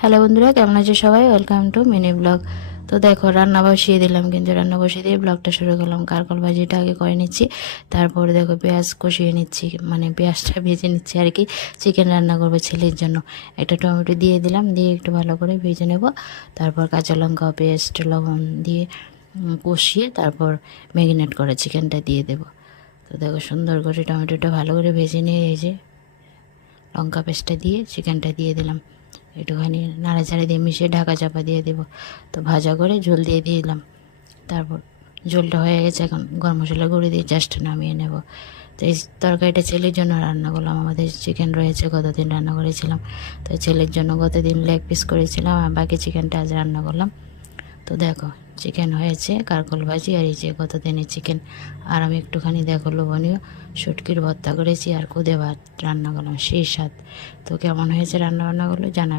Hello বন্ধুরা, কেমন আছে সবাই? Welcome to mini blog. তো দেখো, রান্না বসিয়ে দিলাম, কিন্তু রান্না বসিয়ে দিয়ে ব্লগটা শুরু করলাম। কারকল ভাজিটা আগে করে নিচ্ছি, তারপরে দেখো পেঁয়াজ কষিয়ে নিচ্ছি, মানে পেঁয়াজটা ভেজে নিচ্ছি আর কি। চিকেন রান্না করবো ছেলের জন্য। একটা টমেটো দিয়ে দিলাম, দিয়ে একটু ভালো করে ভেজে নেব। তারপর কাঁচা লঙ্কা পেস্ট লবণ দিয়ে কষিয়ে তারপর ম্যারিনেট করে চিকেনটা দিয়ে দেবো। তো দেখো সুন্দর করে টমেটোটা ভালো করে ভেজে নিয়ে এই যে লঙ্কা পেস্টটা দিয়ে চিকেনটা দিয়ে দিলাম, একটুখানি নাড়াচাড়া দিয়ে মিশিয়ে ঢাকা চাপা দিয়ে দেবো। তো ভাজা করে ঝোল দিয়ে দিলাম। তারপর ঝোলটা হয়ে গেছে, এখন গরম মশলা গুঁড়ো দিয়ে জাস্ট নামিয়ে নেব। তো এই তরকারিটা ছেলের জন্য রান্না করলাম। আমাদের চিকেন রয়েছে, গতদিন রান্না করেছিলাম। তো ছেলের জন্য গতদিন লেগ পিস করেছিলাম, আর বাকি চিকেনটা আজ রান্না করলাম। তো দেখো চিকেন হয়েছে, কারকল ভাজি, আর এই যে গতদিনের চিকেন। আর আমি একটুখানি দেখো লোভনীয় শুটকির ভর্তা করেছি আর খুদে ভাত রান্না করলাম, সেই স্বাদ। তো কেমন হয়েছে রান্না বান্নাগুলো জানাবে।